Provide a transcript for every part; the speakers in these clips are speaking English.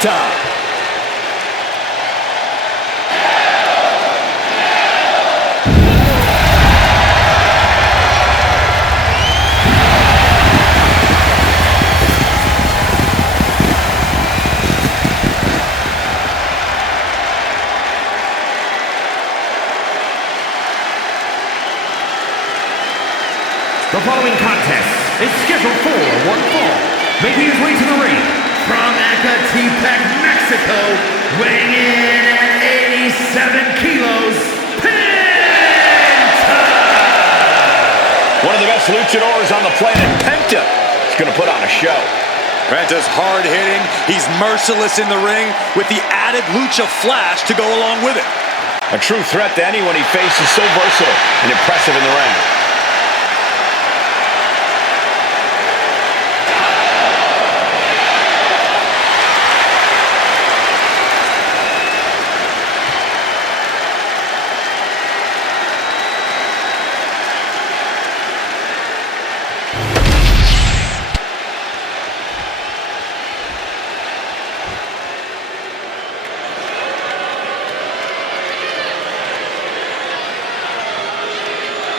Penta. The following contest is scheduled for one fall, making his way to the ring from Ecatepec, Mexico, weighing in at 87 kilos, Penta! One of the best luchadors on the planet, Penta, is going to put on a show. Penta's hard-hitting, he's merciless in the ring with the added lucha flash to go along with it. A true threat to anyone he faces, so versatile and impressive in the ring.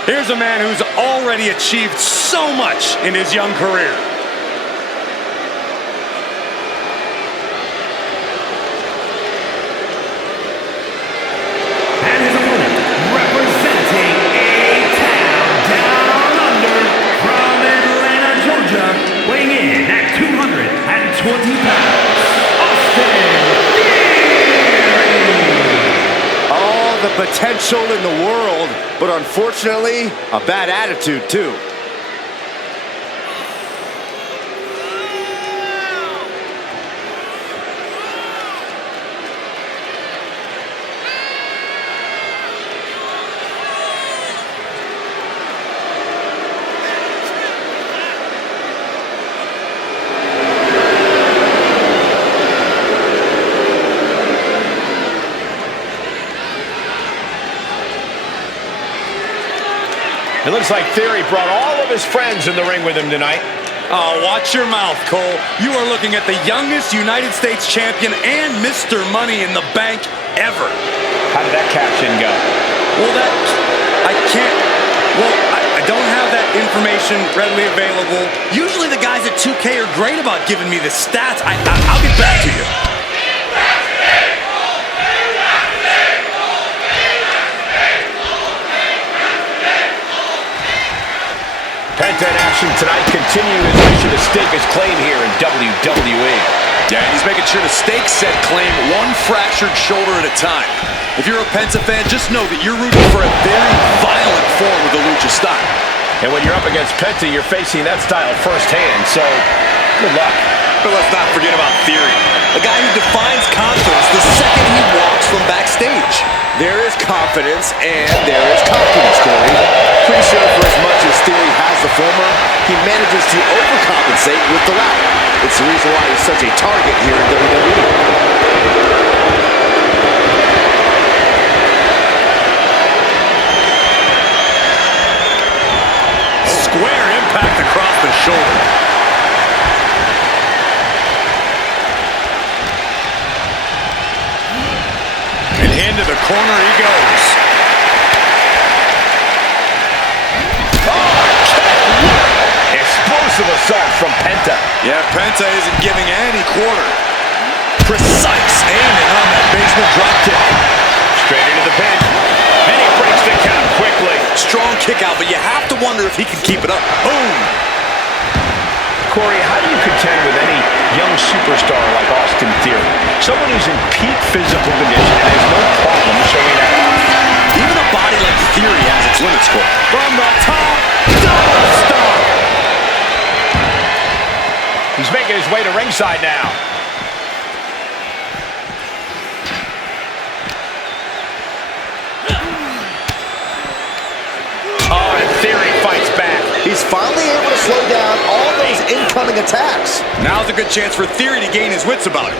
Here's a man who's already achieved so much in his young career. And his opponent, representing A-Town down under from Atlanta, Georgia, weighing in at 220 pounds, All the potential in the world, but unfortunately, a bad attitude too. It looks like Theory brought all of his friends in the ring with him tonight. Oh, watch your mouth, Cole. You are looking at the youngest United States champion and Mr. Money in the Bank ever. How did that caption go? Well, I don't have that information readily available. Usually the guys at 2K are great about giving me the stats. I'll get back to you. Penta in action tonight, continuing his mission to stake his claim here in WWE. Yeah, and he's making sure to stake said claim one fractured shoulder at a time. If you're a Penta fan, just know that you're rooting for a very violent form of the lucha style. And when you're up against Penta, you're facing that style firsthand, so good luck. But let's not forget about Theory, a guy who defines confidence the second he walks from backstage. There is confidence and there is confidence, Corey. Pretty sure for as much as Theory has the former, he manages to overcompensate with the latter. It's the reason why he's such a target here in WWE. Square impact across the shoulder. And into the corner he goes. Explosive assault from Penta. Yeah, Penta isn't giving any quarter. Precise aiming on that basement drop kick. Straight into the pin. And he breaks the count quickly. Strong kick out, but you have to wonder if he can keep it up. Boom! Corey, how do you contend with any young superstar like Austin Theory? Someone who's in peak physical condition and has no problem showing that off. Even a body like Theory has its limits, Cole. From the top, double stomp! He's making his way to ringside now. Oh, and Theory fights back. He's finally able to slow down all those incoming attacks. Now's a good chance for Theory to gain his wits about him.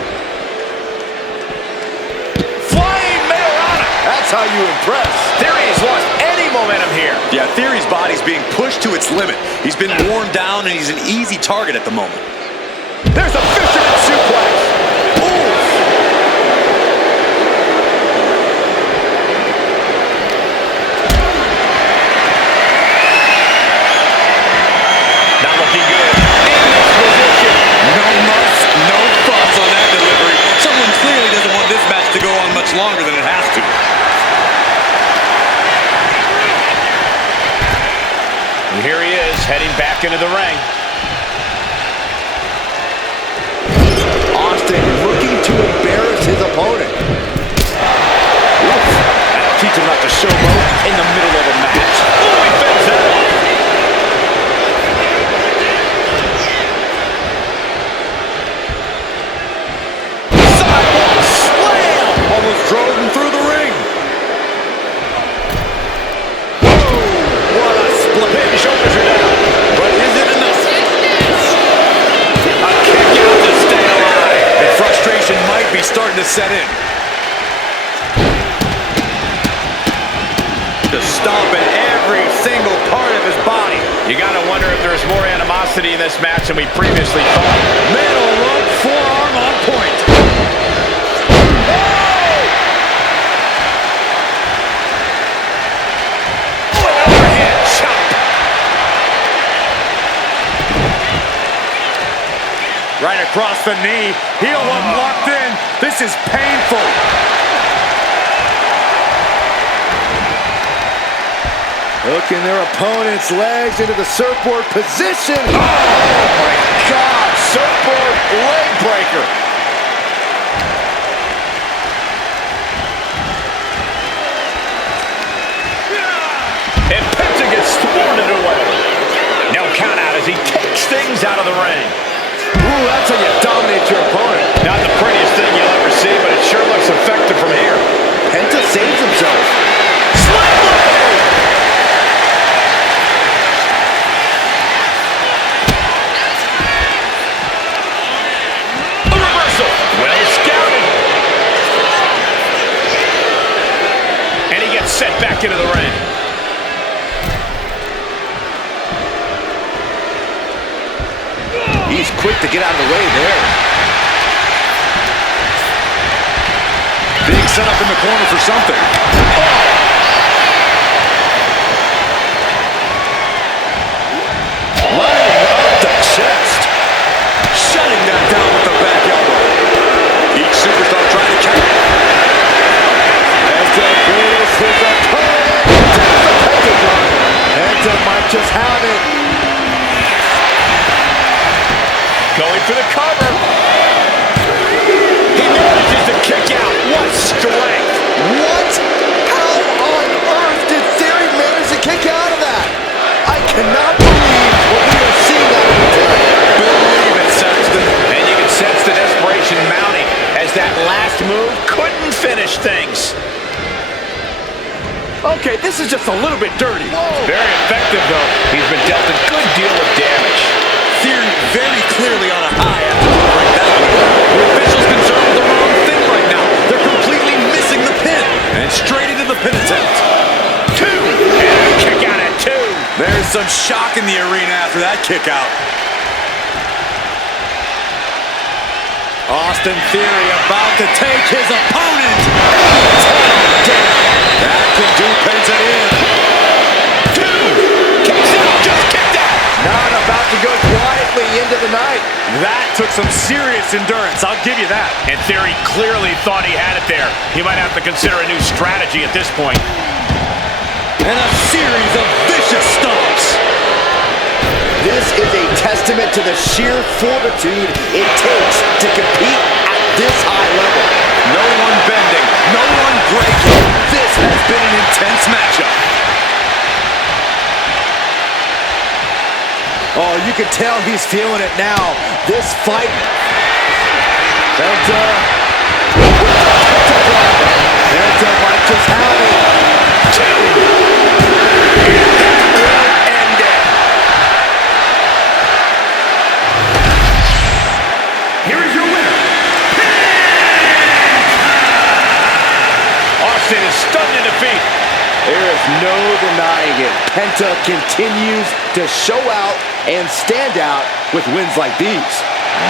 Flying Mayorana! That's how you impress. Theory has lost any momentum here. Yeah, Theory's body's being pushed to its limit. He's been worn down, and he's an easy target at the moment. There's a fisherman suplex. Ooh, longer than it has to. And here he is, heading back into the ring. Austin looking to embarrass his opponent. That'll teach him not to showboat in the middle of a match. Oh, he fends that off. Sidewalk slam! Almost drove him through the ring. Whoa! What a split. His shoulders are down. But is it enough? A kick out to stay alive. And frustration might be starting to set in. Just stomping every single part of his body. You gotta wonder if there's more animosity in this match than we previously thought. Middle rope forearm on point. Overhead chop. Right across the knee. Heel hook locked in. This is painful. Hooking their opponent's legs into the surfboard position. Oh my God! Surfboard leg breaker. And Penta gets thwarted away. No count out as he takes things out of the ring. Ooh, that's how you dominate your opponent. Not the prettiest thing you'll ever see, but it sure looks effective from here. Penta saves himself. Slam blade! A reversal. Well scouted. And he gets set back into the ring. He's quick to get out of the way there. Being set up in the corner for something. Lining up the chest. Shutting that down with the back elbow. Each superstar trying to catch. Penta beats his opponent. There's the pentagon. Penta might just have it. Going for the cover. He manages to kick out. What strength. What? How on earth did Theory manage to kick out of that? I cannot believe what we are seeing out of him tonight. Believe it, Sexton. And you can sense the desperation mounting as that last move couldn't finish things. Okay, this is just a little bit dirty. Very effective, though. He's been dealt a good deal of damage. Theory very clearly on a high after delivering that maneuver. The officials concerned with the wrong thing right now. They're completely missing the pin. And straight into the pin attempt. Two. And a kick out at two. There's some shock in the arena after that kick out. Austin Theory about to take his opponent. That can do Penta in. Two. Kicks out. Just kicked out. Not about to go quietly into the night. That took some serious endurance, I'll give you that. And Theory clearly thought he had it there. He might have to consider a new strategy at this point. And a series of vicious stomps. This is a testament to the sheer fortitude it takes to compete at this high level. No one bending, no one breaking. This has been an intense matchup. Oh, you can tell he's feeling it now. This fight. Penta. Penta might just have it. Two. And that will end it. Here is your winner, Austin is stunned in defeat. There is no denying it. Penta continues to show out and stand out with wins like these.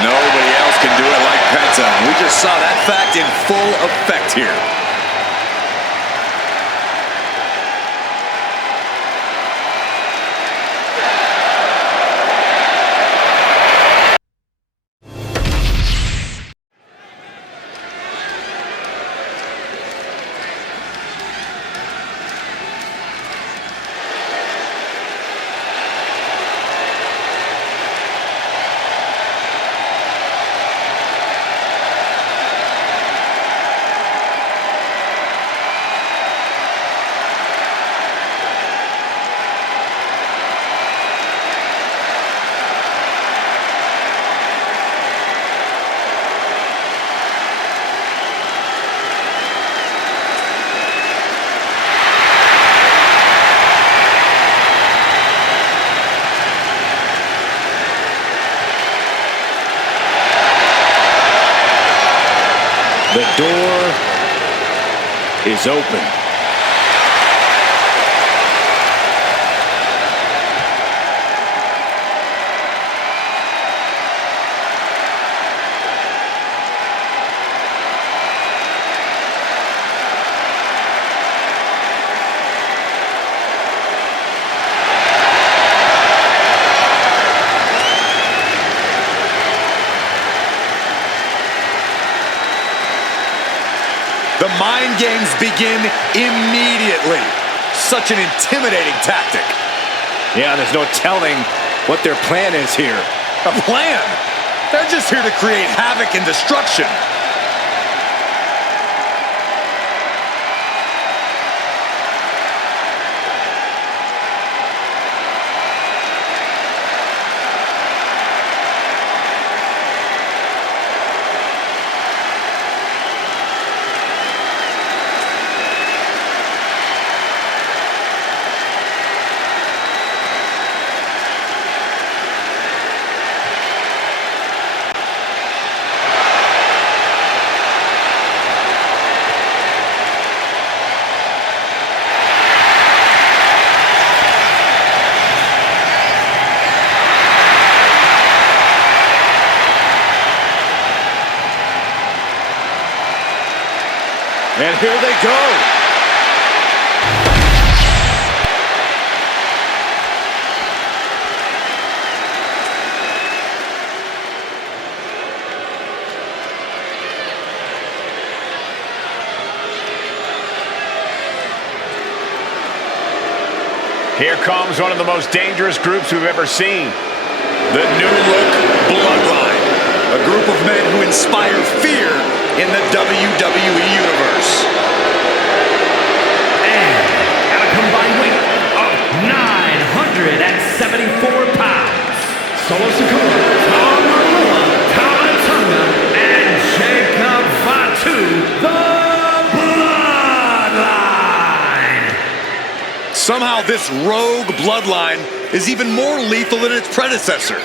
Nobody else can do it like Penta. We just saw that fact in full effect here. The door is open. The mind games begin immediately. Such an intimidating tactic. Yeah, there's no telling what their plan is here. A plan? They're just here to create havoc and destruction. And here they go. Here comes one of the most dangerous groups we've ever seen. The new look Bloodline. A group of men who inspire fear in the WWE Universe. And at a combined weight of 974 pounds, Solo Sikoa, Tom Marilla, Tama Tonga, and Jacob Fatu, the Bloodline. Somehow this rogue Bloodline is even more lethal than its predecessor.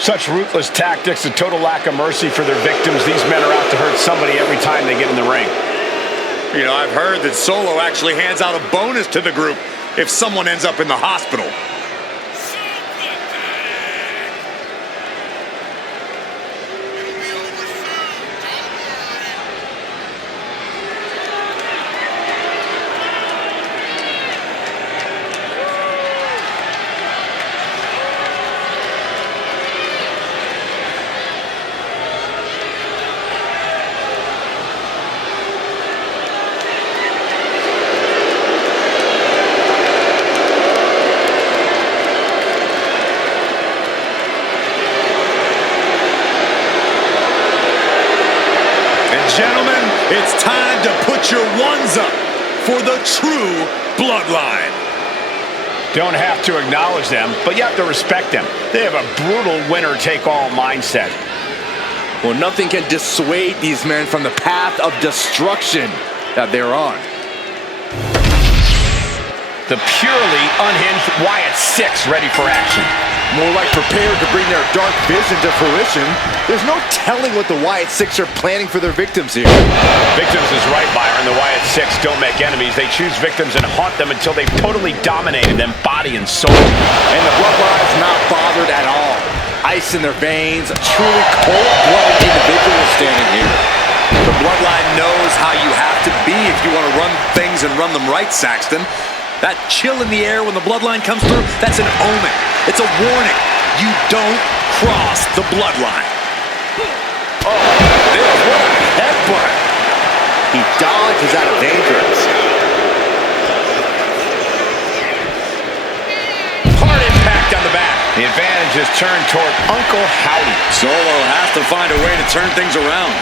Such ruthless tactics, a total lack of mercy for their victims. These men are out to hurt somebody every time they get in the ring. You know, I've heard that Solo actually hands out a bonus to the group if someone ends up in the hospital. Gentlemen, it's time to put your ones up for the true Bloodline. Don't have to acknowledge them, but you have to respect them. They have a brutal winner-take-all mindset. Well, nothing can dissuade these men from the path of destruction that they're on. The purely unhinged Wyatt Six ready for action. More like prepared to bring their dark vision to fruition. There's no telling what the Wyatt Six are planning for their victims here. Victims is right, Byron. The Wyatt Six don't make enemies. They choose victims and haunt them until they've totally dominated them body and soul. And the Bloodline's not bothered at all. Ice in their veins, truly cold-blooded individuals standing here. The Bloodline knows how you have to be if you want to run things and run them right, Saxton. That chill in the air when the Bloodline comes through, that's an omen. It's a warning. You don't cross the Bloodline. Oh, there's what a headbutt. He dodges out of dangerous. Hard impact on the back. The advantage is turned toward Uncle Howdy. Solo has to find a way to turn things around.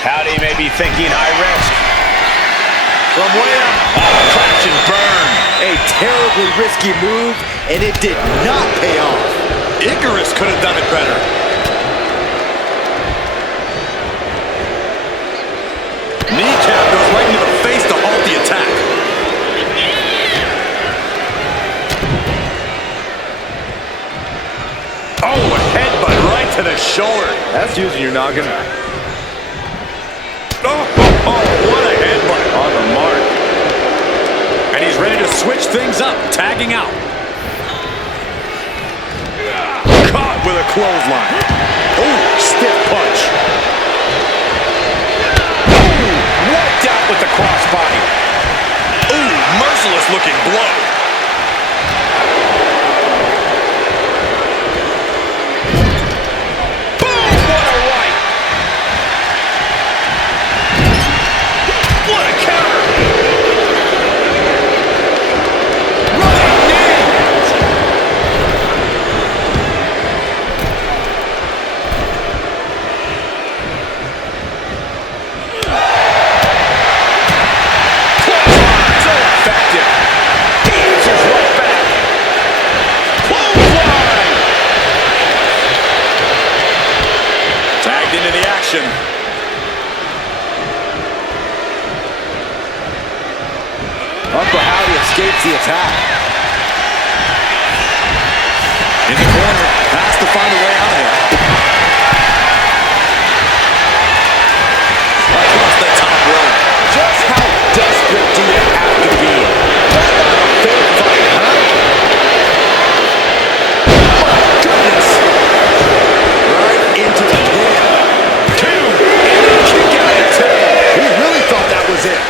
Howdy may be thinking high risk. From way up. Crash and burn. A terribly risky move, and it did not pay off. Icarus could have done it better. Kneecap goes right into the face to halt the attack. Oh, a headbutt right to to the shoulder. That's using your noggin. Oh, what a headbutt. On the mark. And he's ready to switch things up, tagging out. Caught with a clothesline. Oh, stiff punch. Ooh, wiped out with the crossbody. Ooh, merciless looking blow. Boom, what a right. What a counter. Running knee. So effective. He answers right back. Clothesline. Tagged into the action. Uncle Howdy escapes the attack. In the corner, has to find a way out of it. Across the top rope. Just how desperate do you have to be? That's not a fair fight, huh? My goodness. Right into the pin. Two. And a kick out at two. He really thought that was it.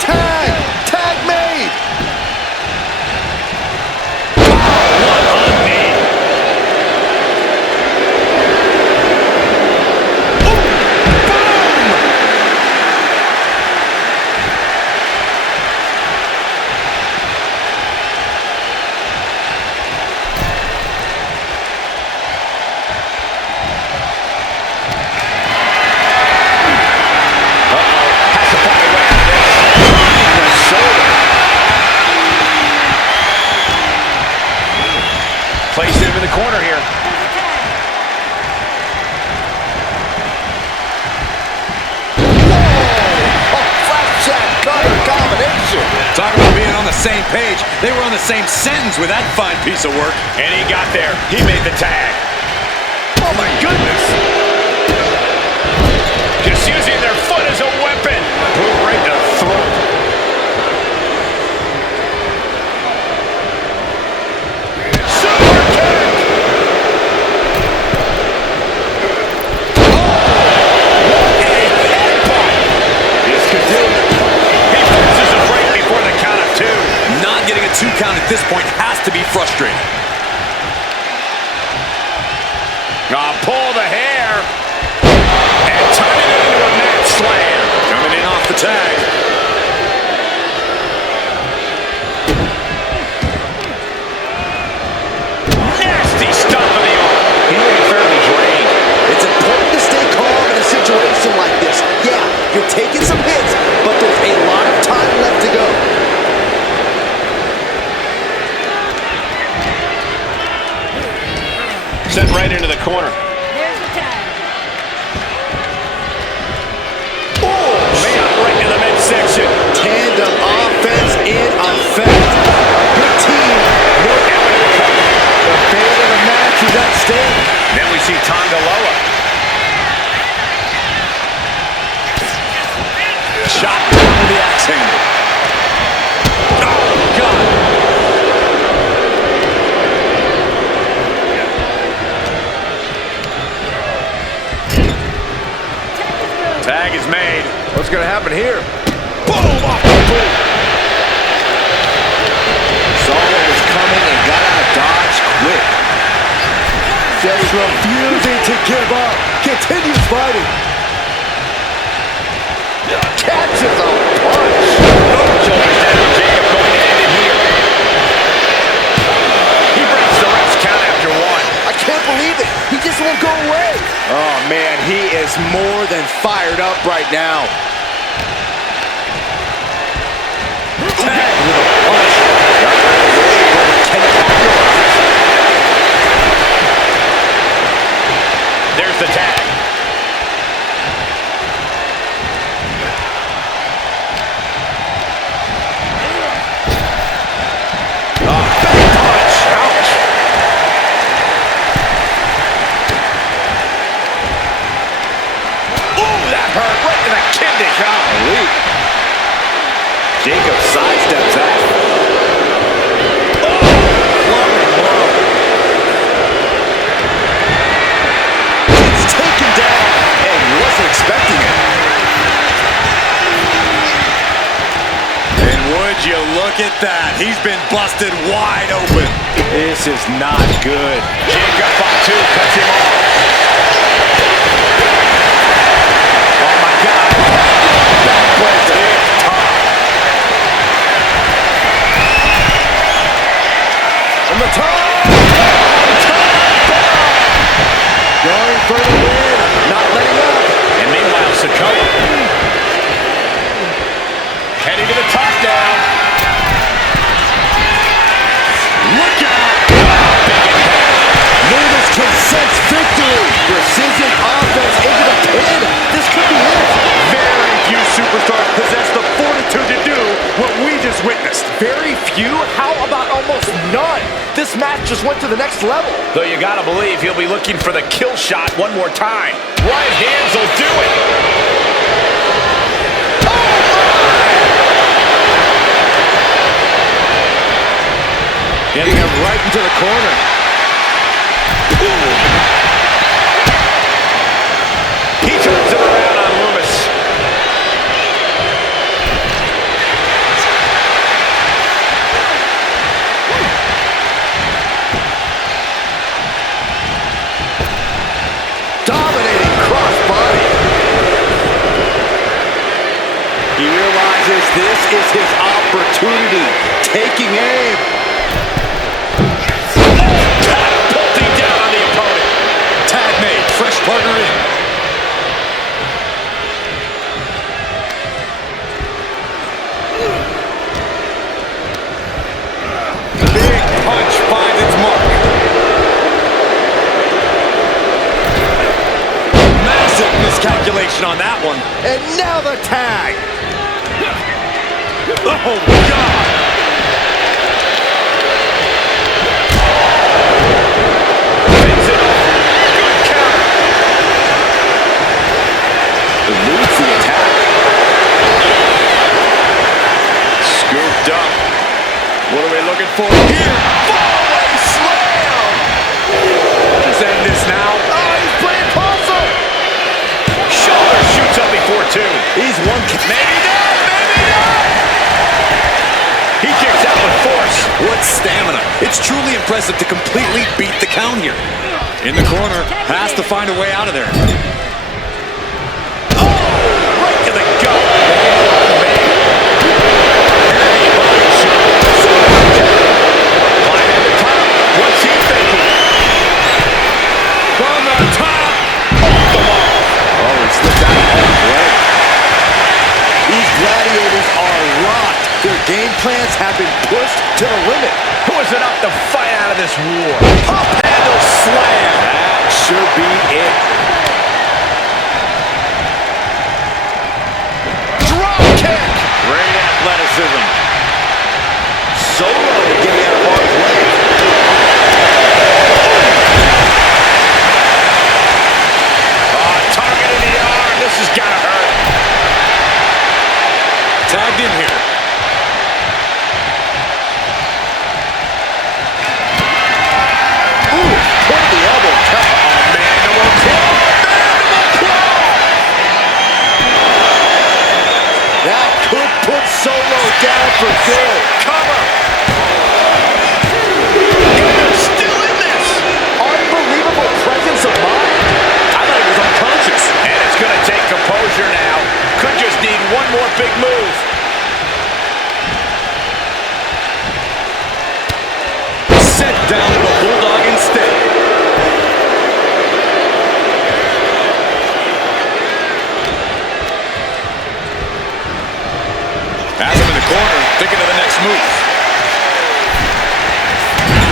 Tag! Tag made! One on me. Has to find a way out of this. The shoulder. Placed him in the corner here. Oh, flapjack cutter combination. Talk about being on the same page. They were on the same sentence with that fine piece of work. And he got there. He made the tag. Oh my goodness. Just using their foot as a weapon. Boot right to the throat. Super kick. What a headbutt. This could do it. He forces a break before the count of two. Not getting a 2 count at this point has to be frustrating. Pull the hair. And turning it into a mat slam. Coming in off the tag. Nasty stomp of the arm. He looked fairly drained. It's important to stay calm in a situation like this. Yeah, you're taking some hits, but there's a lot of time left to go. Sent right into the corner. There's the tag. Man, right in the midsection. Tandem offense in effect. Good team. Work out in the cover. The fate of the match is at stake. Then we see Tonga Loa. Shot down with the axe handle. Oh, God. Tag is made. What's going to happen here? Boom! Off the boot. Saw what was coming and got out of dodge quick. Just refusing to give up. Continues fighting. Catches a punch. Shoulders down. Jacob going to end it here. He breaks the ref's count after one. I can't believe it. He just won't go away. Oh, man, he is more than fired up right now. Tag with a punch. Can he capitalize? There's the tag. you look at that? He's been busted wide open. This is not good. Jacob Fatu cuts him off. Oh, my God. Backbreaker to the top. From the top. Going for the win. Not letting up. And meanwhile, Sikoa heading to the top now. Look out! Nevis can sense victory. Precision offense into the pin. This could be it. Very few superstars possess the fortitude to do what we just witnessed. Very few? How about almost none? This match just went to the next level. Though you gotta believe he'll be looking for the kill shot one more time. Right hands will do it. Getting him right into the corner. He turns it around on Loomis. Dominating crossbody. He realizes this is his opportunity. Taking aim. Catapulting down on the opponent. Tag made, fresh partner in. Big punch finds its mark. Massive miscalculation on that one. And now the tag. Oh, God. Fends it off. Good counter. Eludes the attack. Scooped up. What are we looking for here? Fallaway slam. Just end this now. Oh, he's playing possum. Shoulder shoots up before two. He's one. Maybe not. Maybe not. He kicks out with force. What stamina. It's truly impressive to completely beat the count here. In the corner, has to find a way out of there. Oh, right to the gut. Heavy body shot. Climb at the top. What's he thinking? From the top. Off the wall. Oh, he slipped out of harm's way. These gladiators are rocked. Their game plans have been pushed to the limit. Who is enough to fight out of this war? Pop handle slam. That should be it. Drop kick. Great athleticism. Solo getting out of harm's way. Target in the arm. This has got to hurt. Tagged in here. Ooh, point the elbow. Mandible claw. Mandible claw. That could put Solo down for good. Cover. Still in this. Unbelievable presence of mind. I thought he was unconscious. And it's going to take composure now. Could just need one more big move. Set down to the Bulldog instead. Has him in the corner, thinking of the next move.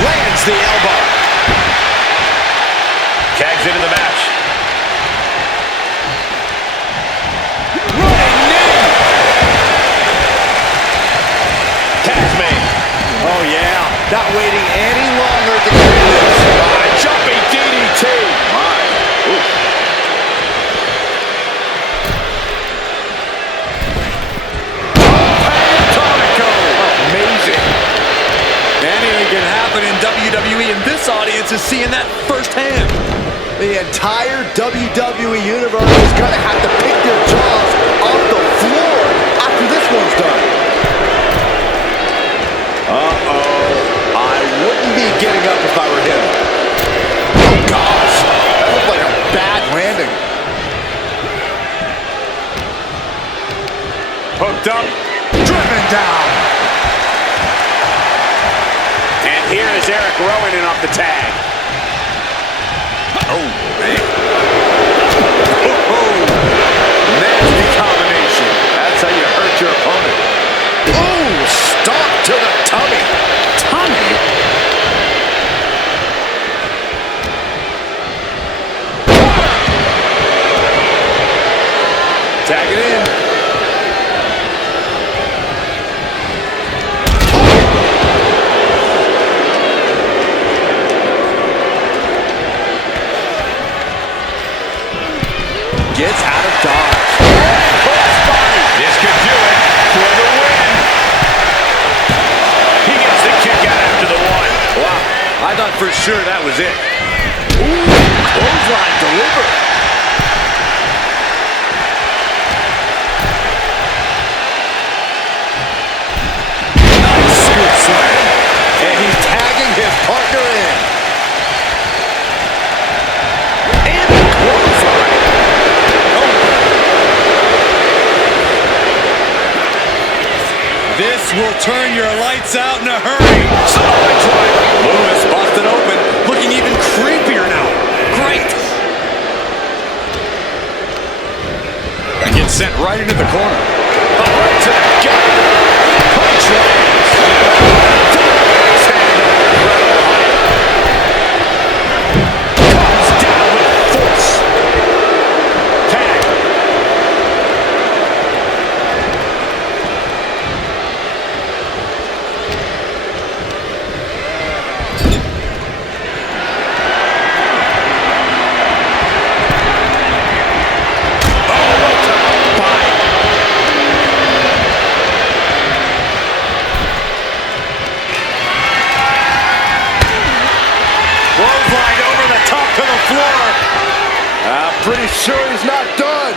Lands the elbow. Tags into the match. Running knee. Tags made. Oh, yeah. Not waiting any longer to get this. Jumping DDT. My. Ooh. Amazing. Anything can happen in WWE, and this audience is seeing that firsthand. The entire WWE Universe is going to have to pick their jaws off the floor after this one's done. Uh-oh. I wouldn't be getting up if I were him. Oh, gosh. That looked like a bad landing. Hooked up. Driven down. And here is Eric Rowan in off the tag. Oh, man. Nasty combination. That's how you hurt your opponent. Ooh, stomp to the tummy. Tummy? Tag it in. Gets out of dodge. This could do it for the win. He gets the kick out after the one. Wow. I thought for sure that was it. Ooh, clothesline delivered. Nice scoop slam. And he's tagging his partner in. And the clothesline. This will turn your lights out in a hurry. Lewis busted open, looking even creepier now. Great. That gets sent right into the corner. Right to the gut. Punch lands. Comes down with force. Tag. Clothesline over the top to the floor. I'm pretty sure he's not done.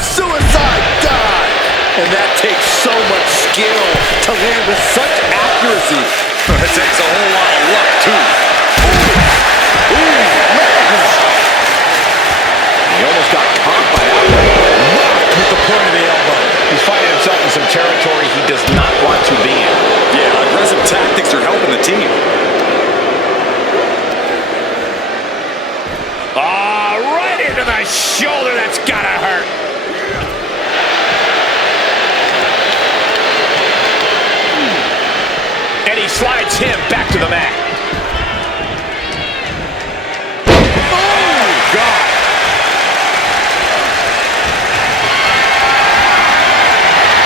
Suicide dive. And that takes so much skill to land with such accuracy. It takes a whole lot of luck, too. Ooh, man. He almost got caught by that one. Rocked with the point of the elbow. He's finding himself in some territory he does not want to be in. Yeah, aggressive tactics are helping the team. Right into the shoulder. That's gotta hurt. And he slides him back to the mat. Oh, God.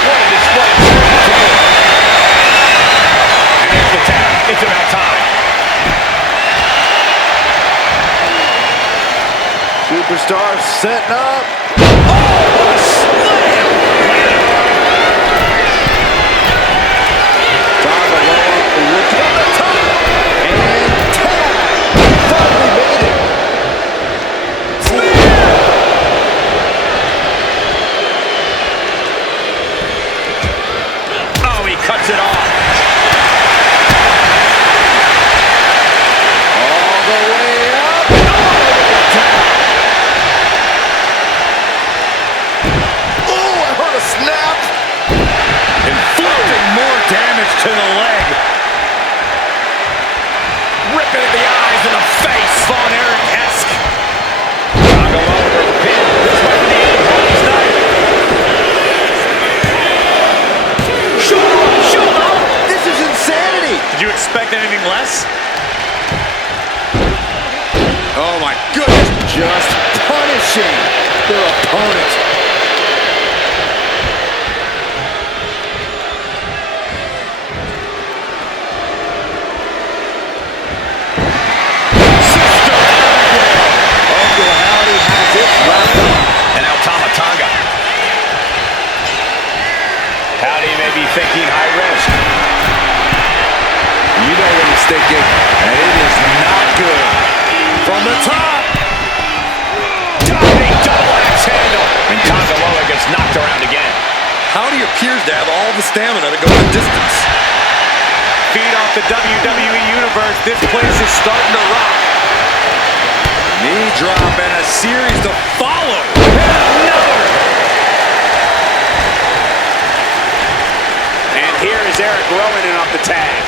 What a display of strength. And here's the tap. It's about time. Superstar setting up. Oh, what a slam. Look at the top. And tag. Finally made it. Oh, he cuts it off. All the way up. All the way down. Oh, I heard a snap. Inflicting more damage to the leg. Ripping at the eyes and the face. Von Erich-esque. I'll go over the pin. This might be the end of Hardy's night. Shoulder. This is insanity. Did you expect anything less? Oh, my goodness. Just punishing their opponent. Uncle Howdy has it wrapped up. And now Tamatanga. Howdy may be thinking high risk. You know what he's thinking, and it is not good. From the top. Diving double axe handle. And Tonga Loa gets knocked around again. How Nobody appears to have all the stamina to go the distance. Feed off the WWE Universe. This place is starting to rock. Knee drop and a series to follow. And another. And here is Eric Rowan in off the tag.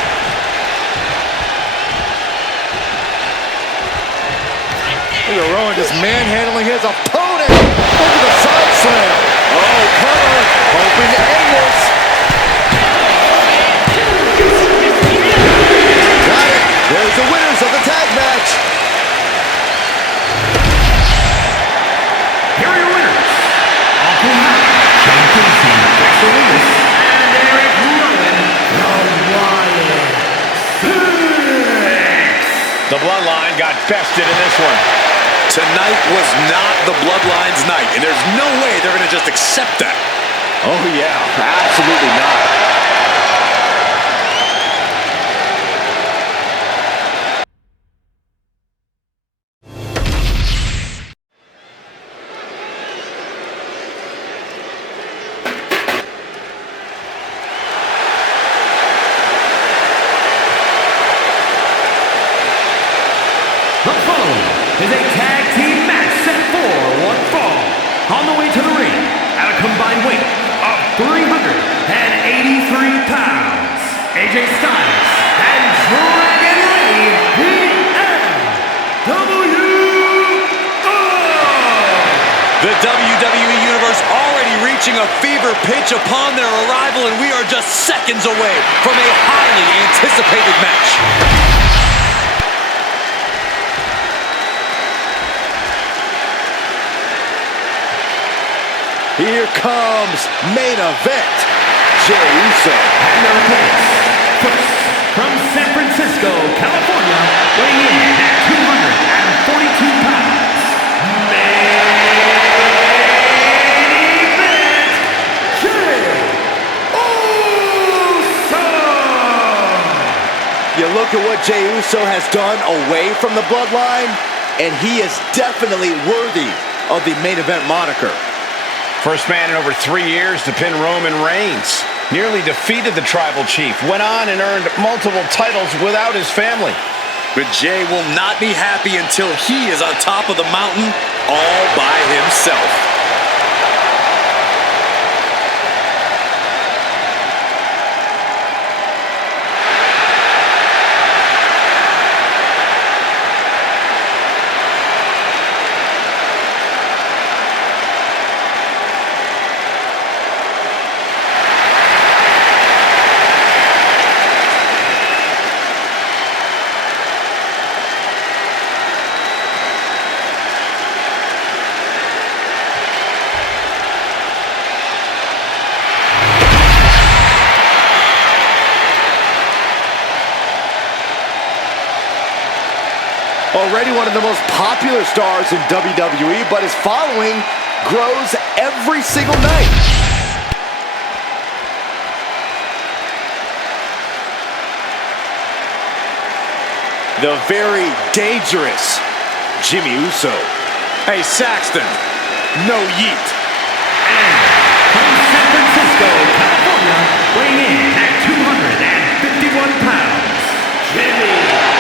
Look at Rowan just manhandling his opponent. Look at the side slam. Oh, cover. Hoping to end this. Got it. There's the winners of the tag match. Here are your winners. Uncle Howard, John Casey, Dexter Lewis, and Eric Rowan, the Wyatt Six. The Bloodline got bested in this one. Tonight was not the Bloodline's night, and there's no way they're going to just accept that. Oh, yeah. Absolutely not. The following is a tag team match set for one fall. On the way to the ring, at a combined weight of 383 pounds, AJ Styles and Dragon Lee, The WWE Universe already reaching a fever pitch upon their arrival, and we are just seconds away from a highly anticipated match. Here comes main event. Jey Uso. And their opponents, first, from San Francisco, California, weighing in at 242 pounds, main event, Jey Uso! You look at what Jey Uso has done away from the Bloodline, and he is definitely worthy of the main event moniker. First man in over 3 years to pin Roman Reigns. Nearly defeated the Tribal Chief. Went on and earned multiple titles without his family. But Jey will not be happy until he is on top of the mountain all by himself. Already one of the most popular stars in WWE, but his following grows every single night. The very dangerous Jimmy Uso. Hey, Saxton, no yeet. And from San Francisco, California, weighing in at 251 pounds, Jimmy Uso!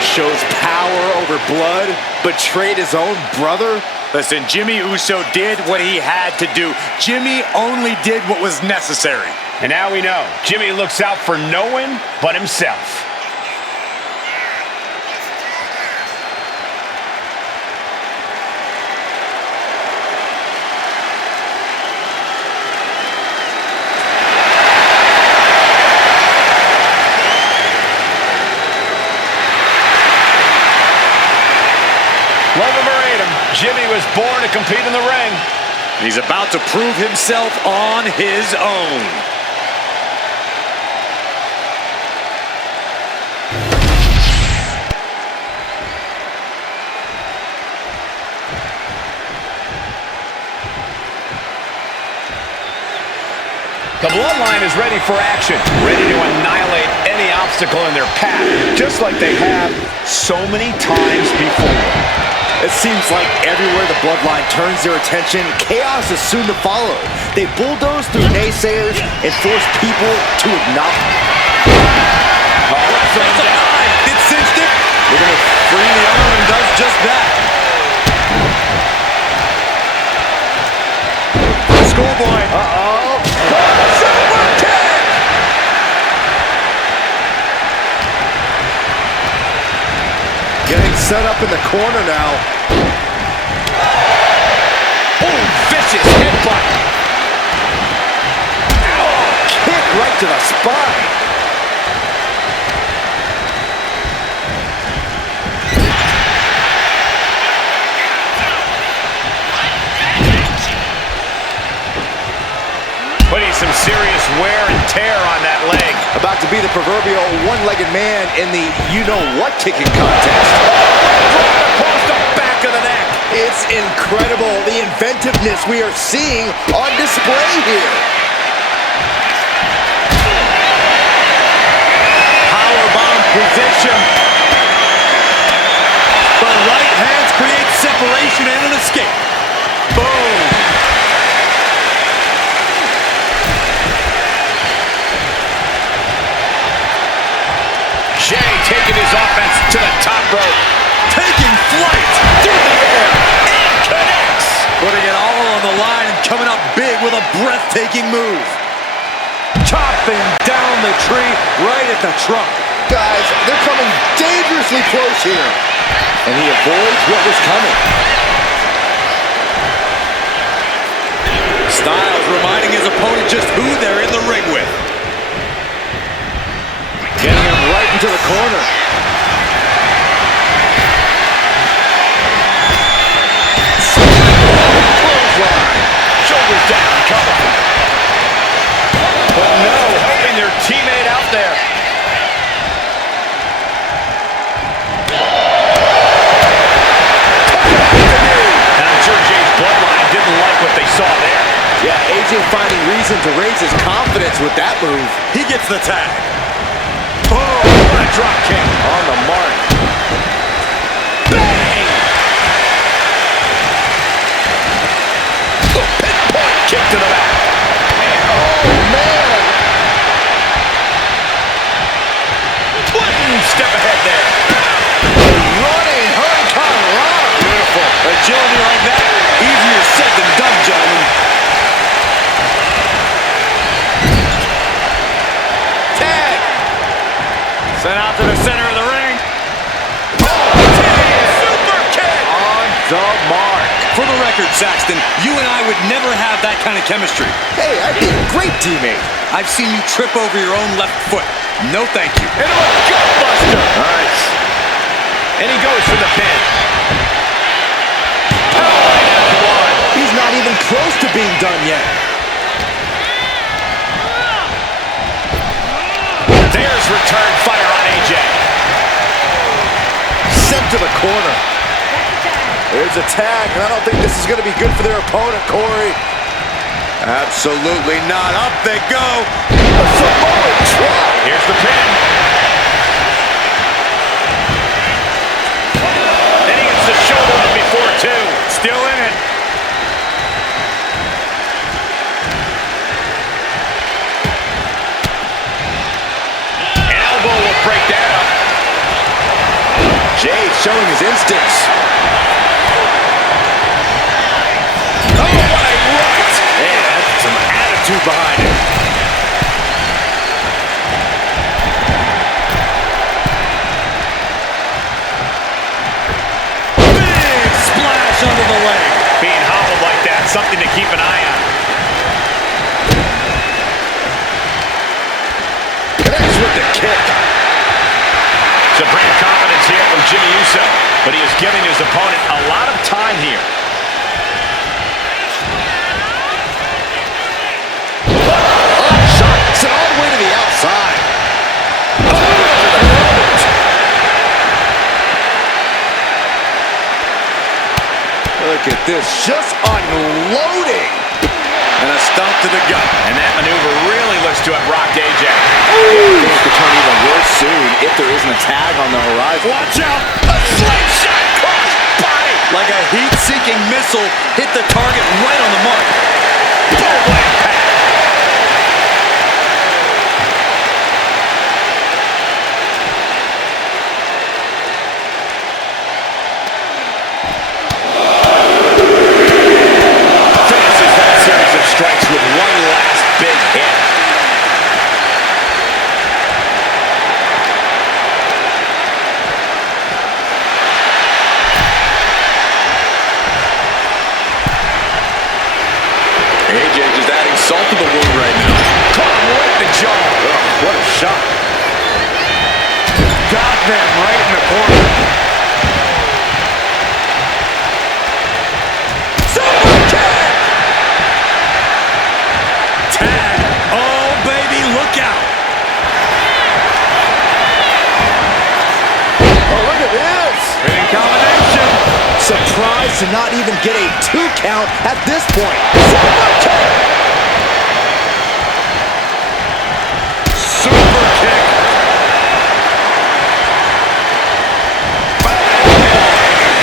Shows power over blood, betrayed his own brother. Listen, Jimmy Uso did what he had to do. Jimmy only did what was necessary. And now we know, Jimmy looks out for no one but himself. Love him or hate him, Jimmy was born to compete in the ring. He's about to prove himself on his own. The Bloodline is ready for action, ready to annihilate any obstacle in their path, just like they have so many times before. It seems like everywhere the Bloodline turns their attention, chaos is soon to follow. They bulldoze through naysayers and force people to acknowledge. It cinched it. We're going to free the arm and does just that. Schoolboy. Uh-oh. Super kick! Getting set up in the corner now. Oh, vicious headbutt. Kick right to the spine. Putting some serious wear and tear on that leg. About to be the proverbial one-legged man in the you-know-what kicking contest. Across the back of the neck. It's incredible, the inventiveness we are seeing on display here. Powerbomb position. The right hands create separation and an escape. Boom. Jay taking his offense to the top rope. Taking flight Through the air. It connects. putting it all on the line and coming up big with a breathtaking move. Chopping down the tree right at the trunk. Guys, they're coming dangerously close here. And he avoids what was coming. Styles reminding his opponent just who they're in the ring with. Getting him right into the corner. Clothesline. Shoulders down, cover. But no, helping their teammate out there. And I'm sure Jay's bloodline didn't like what they saw there. Yeah, AJ finding reason to raise his confidence with that move. He gets the tag. Oh, what a drop kick. On the mark. Bang! The pinpoint kick to the back. Oh, man. One step ahead there. Running hurricane run. Beautiful. Agility like that, easier said than done, gentlemen. Tag. Sent out to the center of the ring. Super kick. On the mark. For the record, Saxton, you and I would never have that kind of chemistry. Hey, I'd be a great teammate. I've seen you trip over your own left foot. No thank you. Into a gutbuster. Nice. And he goes for the pin. He's not even close to being done yet. There's return fire on AJ. Sent to the corner. There's a tag, and I don't think this is going to be good for their opponent, Corey. Absolutely not. Up they go. A Samoa drop. Here's the pin. And he gets the shoulder up before two. Still in it. An elbow will break that up. Jay showing his instincts. Oh, what a right. Man, that's some attitude behind it. Big splash under the leg. Being hobbled like that, something to keep an eye on. Connects with the kick. Supreme confidence here from Jimmy Uso, but he is giving his opponent a lot of time here. Shot sent all the way to the outside. Look at this, just unloading. And a stomp to the gut. And that maneuver really looks to have rocked AJ. Things could turn even worse soon if there isn't a tag on the horizon. Watch out. A slingshot cross body. Like a heat-seeking missile, hit the target right on the mark. Finishes that series of strikes with one last big hit. AJ just adding salt to the wound right now. Caught him right in the jaw. Oh, what a shot. Got them right in the corner. Super kick! Tag. Oh, baby, look out. Oh, look at this. Big combination. Surprised to not even get a 2 count at this point. Super kick.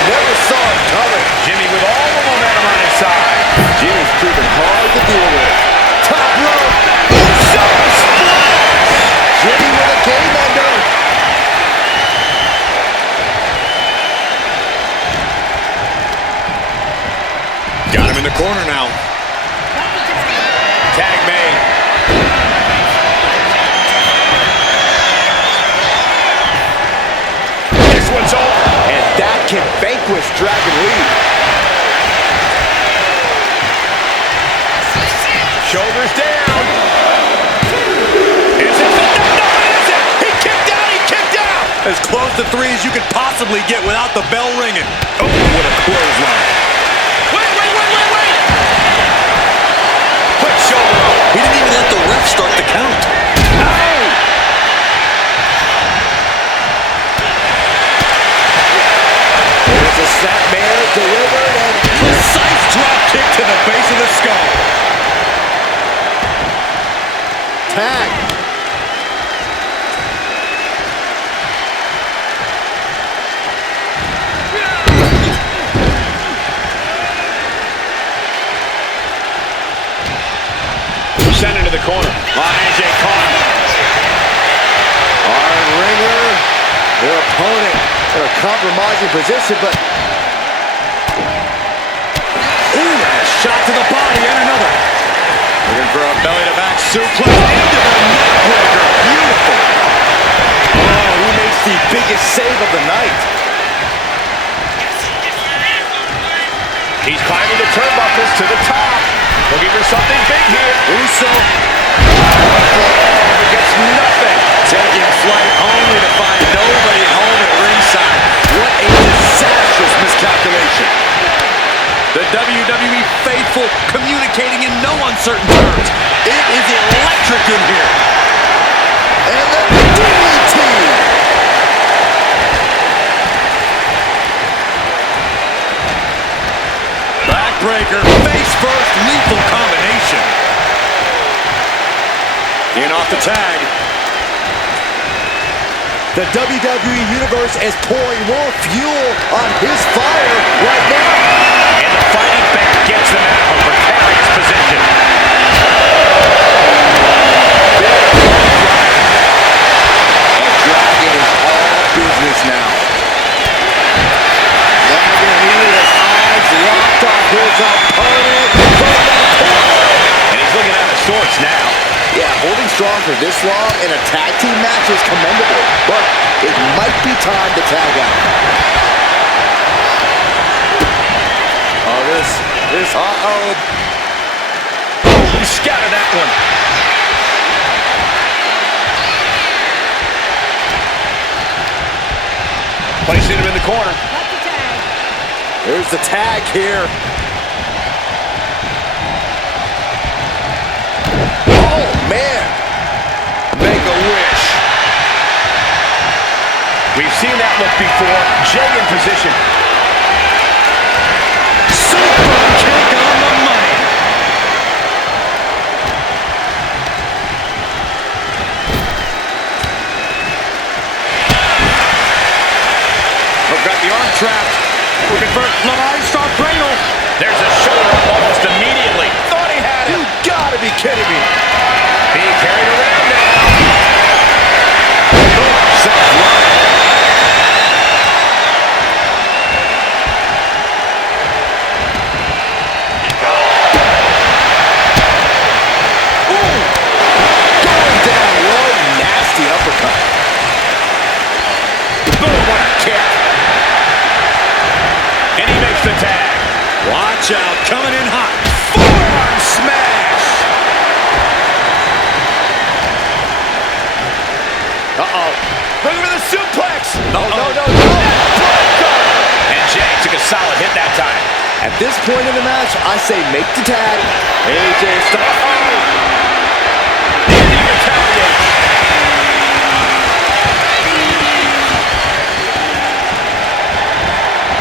Never saw it coming. Jimmy with all the momentum on his side. Jimmy's proven hard to deal with. Top rope. Jimmy with a game ender. Got him in the corner now. Tag made. This one's over. And that can vanquish Dragon Lee. Shoulders down. Is it? No, it isn't. He kicked out. He kicked out. As close to 3 as you could possibly get without the bell ringing. Oh, what a clothesline. Wait. Quick shoulder up. He didn't even let the ref start the count. There's a snapmare delivered and Precise drop kick to the base of the skull. tag. Sent into the corner. AJ caught him. Arm wringer. Their opponent in a compromising position, but Ooh, a shot to the body and another. Looking for a belly-to-back suplex into the neckbreaker. Beautiful. oh, he makes the biggest save of the night. He's climbing the turnbuckles to the top. Looking for something big here. Uso Gets nothing. taking flight only to find nobody home at ringside. What a disastrous miscalculation. The WWE faithful communicating in no uncertain terms. It is electric in here. And the DDT. Backbreaker, face first, lethal combination. In off the tag. The WWE Universe is pouring more fuel on his fire right now. And the fighting back gets them out of a precarious position. And Dragon is all business now. Dragon Lee has eyes locked on his opponent. And he's looking out of sorts now. Yeah, holding strong for this long in a tag team match is commendable, but it might be time to tag out. Oh, this, Oh, he scattered that one. Placing him in the corner. there's the tag here. Oh, man. Make a wish. We've seen that look before. Jay in position. Super kick on the money. Oh, got the arm trapped. Looking for Watch out, coming in hot. Forearm smash. Uh-oh. Look for the suplex. No. And Jay took a solid hit that time. At this point in the match, I say make the tag. AJ Styles. And he retaliates.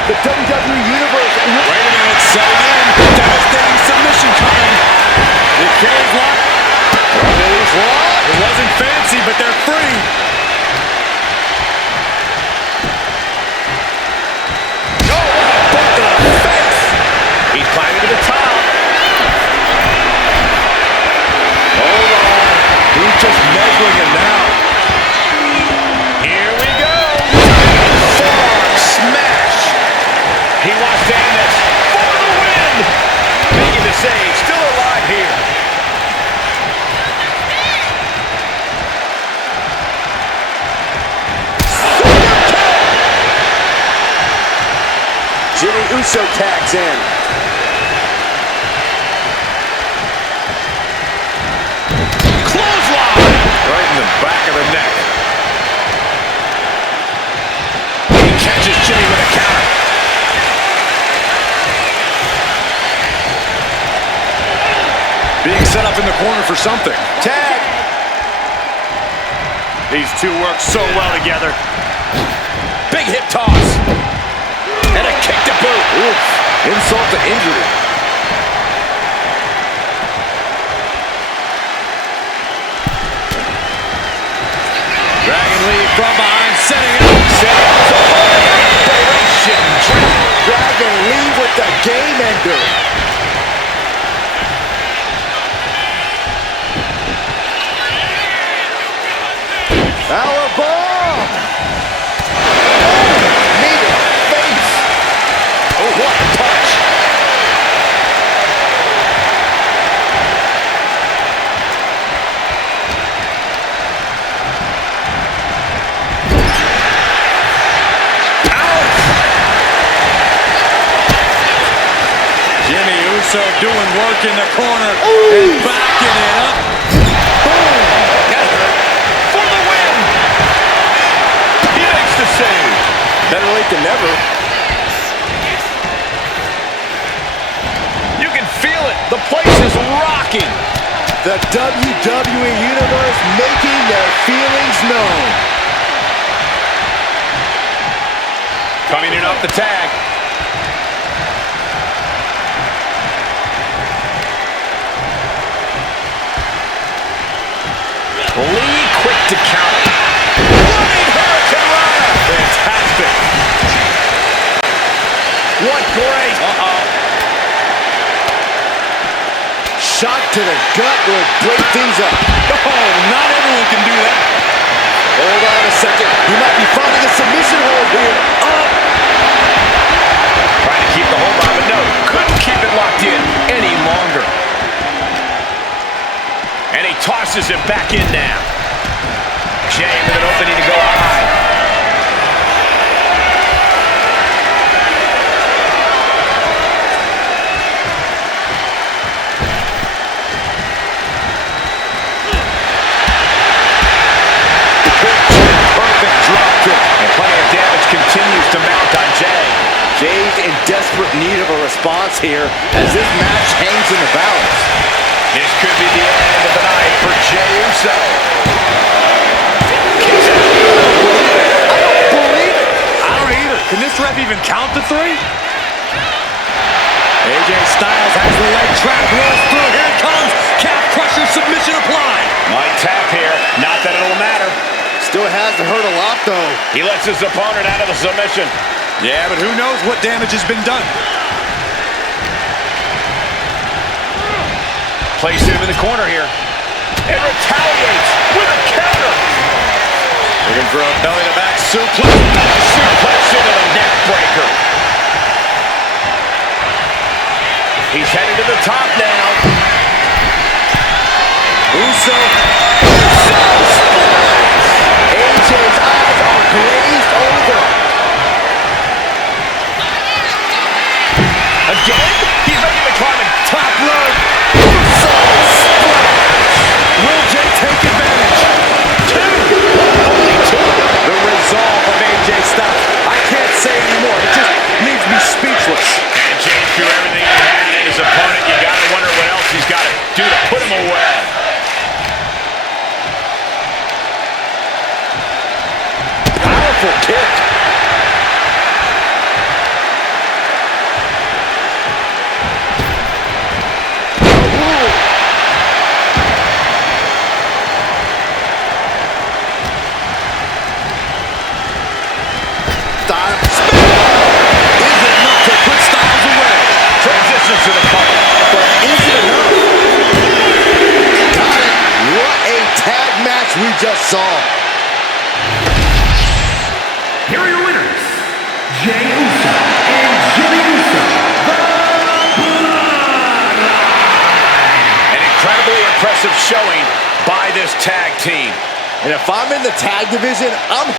The WWE Universe. Wait a minute, setting in. Devastating submission coming. The cage lock. Release lock. It wasn't fancy, but they're free. He's climbing to the top. Hold on. He's just measuring it now. Here we go. Forearm smash. He wants to end this for the win. Making the save. Still alive here. Jimmy Uso tags in. Clothesline. Right in the back of the neck. He catches Jimmy with a counter. Being set up in the corner for something. Tag. These two work so well together. Big hip toss. And a kick to boot. Oof. Insult to injury. Dragon Lee from behind, setting up. Dragon Lee with the game ender. Powerbomb. Knee to the face. Oh, what a punch. Jimmy Uso doing work in the corner and backing it up. Boom. Got hurt. For the win. He makes the save. Better late than never. You can feel it. The place is rocking. The WWE Universe making their feelings known. Coming in off the tag. Lee quick to counter. Running Hurricane Rana. Fantastic. What great. Shot to the gut would break things up. Oh, not everyone can do that. Hold on a second. He might be finding a submission hold here. Up. Trying to keep the hold on, but no. Couldn't keep it locked in any longer. And he tosses it back in now. Jay with an opening to go high. Perfect drop kick. And plenty of damage continues to mount on Jay. Jay's in desperate need of a response here as this match hangs in the balance. This could be the end of the night for Jey Uso. Kicks out. I don't believe it. I don't either. Can this ref even count to three? AJ Styles has the leg trap, rolls through. Here it comes. Calf crusher submission applied. Might tap here. Not that it'll matter. Still has to hurt a lot, though. He lets his opponent out of the submission. Yeah, but who knows what damage has been done. Placed him in the corner here. And retaliates with a counter. Looking for a belly-to-back suplex. Suplex into the neck breaker. He's headed to the top now. Uso. AJ's eyes are glazed over. Again? He's we just saw. Here are your winners, Jey Uso and Jimmy Uso, the Bloodline. An incredibly impressive showing by this tag team. And if I'm in the tag division, I'm...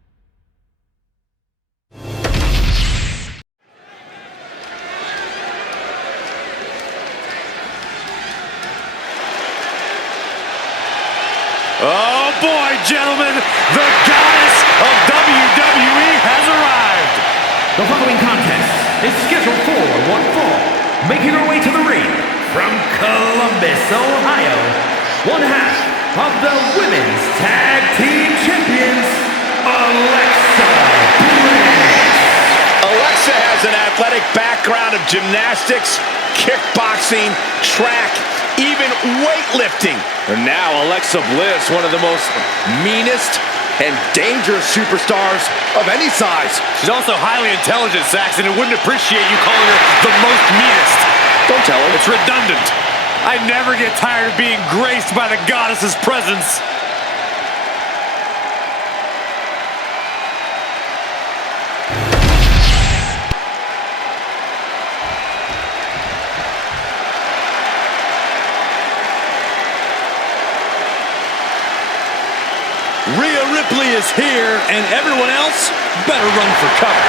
Oh boy, gentlemen, the goddess of WWE has arrived. The following contest is scheduled for one fall. Making her way to the ring from Columbus, Ohio, one half of the Women's Tag Team Champions, Alexa Bliss. Alexa has an athletic background of gymnastics, kickboxing, track, even weightlifting. And now Alexa Bliss, one of the most meanest and dangerous superstars of any size. She's also highly intelligent, Saxton, and wouldn't appreciate you calling her the most meanest. Don't tell her. It's redundant. I never get tired of being graced by the goddess's presence. Rhea Ripley is here, and everyone else better run for cover.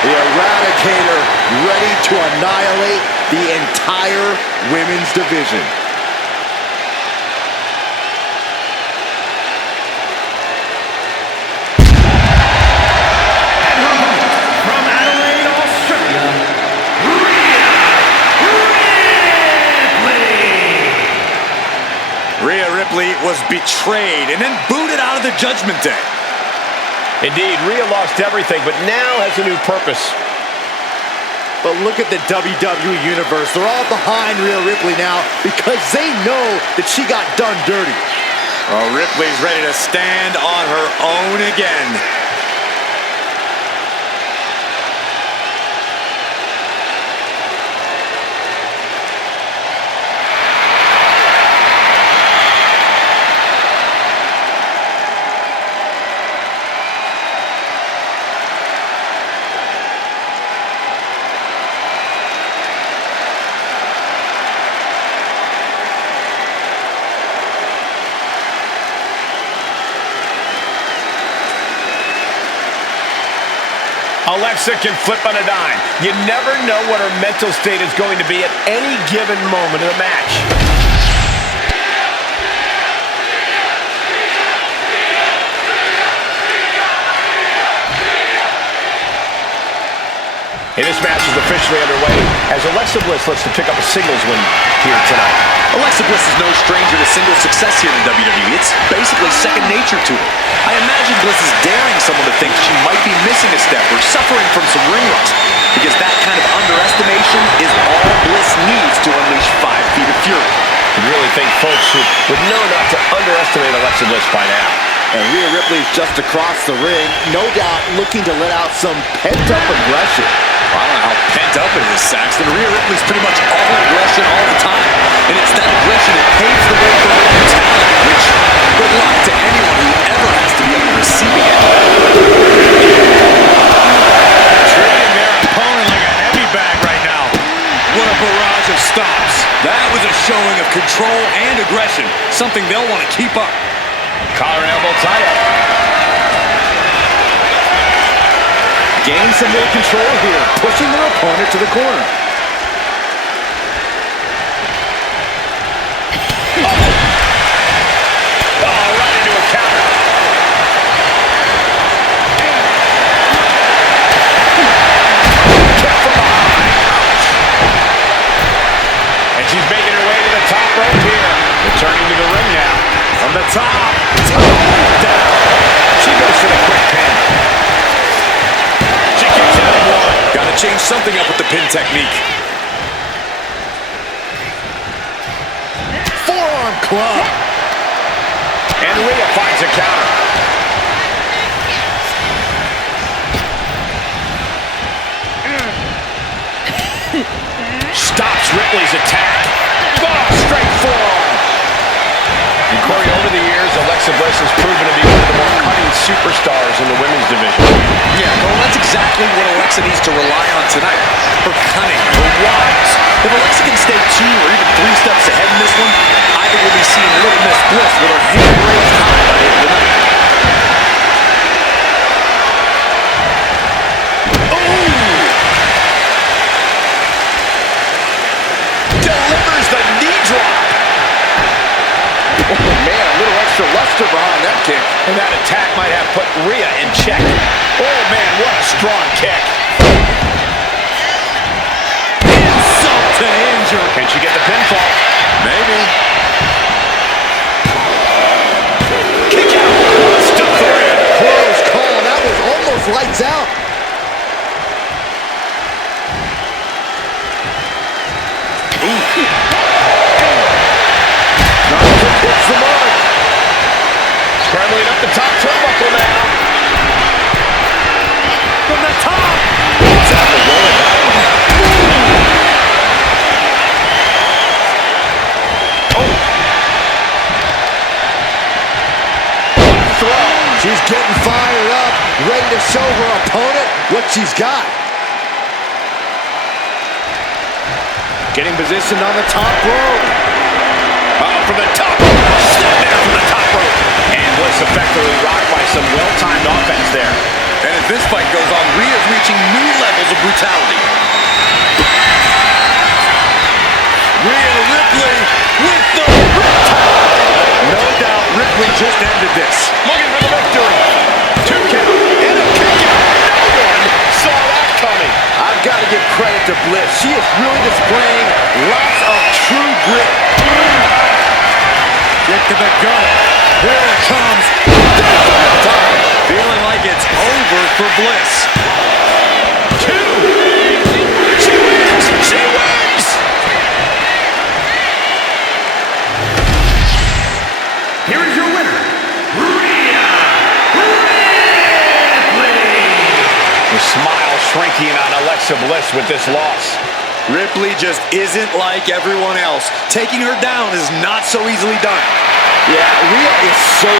The Eradicator ready to annihilate the entire women's division. And her opponent from Adelaide, Australia, Rhea Ripley. Rhea Ripley was betrayed and then booted out of the Judgment Day. Indeed, Rhea lost everything, but now has a new purpose. But look at the WWE Universe. They're all behind Rhea Ripley now because they know that she got done dirty. Oh, Ripley's ready to stand on her own again. Alexa can flip on a dime. You never know what her mental state is going to be at any given moment of the match. And this match is officially underway as Alexa Bliss looks to pick up a singles win here tonight. Alexa Bliss is no stranger to single success here in WWE. It's basically second nature to her. I imagine Bliss is daring someone to think she might be missing a step or suffering from some ring rust, because that kind of underestimation is all Bliss needs to unleash 5 feet of fury. I really think folks would know not to underestimate Alexa Bliss by now. And Rhea Ripley's just across the ring, no doubt looking to let out some pent-up aggression. I don't know how pent up it is, Saxton. Rhea Ripley's pretty much all aggression all the time. And it's that aggression that paves the way for her brutality, which, good luck to anyone who ever has to be on the receiving end. Treating their opponent like a heavy bag right now. What a barrage of stops. That was a showing of control and aggression, something they'll want to keep up. Collar and elbow tie up. Gain some more control here, pushing their opponent to the corner. Oh, right into a counter. Kick from behind. And she's making her way to the top rope here. Returning to the ring now. From the top down. She goes for the quick pin. She kicks out of one. Got to change something up with the pin technique. Forearm club. And Rhea finds a counter. Stops Ripley's attack. Oh, straight forearm. And Corey, over the years, Alexa Bliss Bliss has proven to be one of the more cunning superstars in the women's division. Yeah, Cole, that's exactly what Alexa needs to rely on tonight. Her cunning, her wiles. If Alexa can stay 2 or even 3 steps ahead in this one, I think we'll be seeing Little Miss Bliss with her hand raised high by the end of the night. Delivers the knee drop. Oh, man, a little extra luster behind that kick. And that attack might have put Rhea in check. Oh, man, what a strong kick. Insult to injury. Can she get the pinfall? Maybe. Kick out. Stuff her in. Close call. That was almost lights out. Hits the mark. Scrambling up the top turnbuckle now. From the top. It's out the roll of that one. Throw. She's getting fired up, ready to show her opponent what she's got. Getting positioned on the top rope. From the top rope. Snap there from the top rope. And Bliss effectively rocked by some well-timed offense there. And as this fight goes on, Rhea's reaching new levels of brutality. Rhea Ripley with the riptide. No doubt Ripley just ended this. Looking for the victory. 2 count. And a kick out. No one saw that coming. I've got to give credit to Bliss. She is really displaying lots of true grit. Kick to the gut. Here it comes. Feeling like it's over for Bliss. 2. She wins. She wins. Here is your winner, Rhea Ripley. The smile shrinking on Alexa Bliss with this loss. Ripley just isn't like everyone else. Taking her down is not so easily done. Yeah, Rhea is so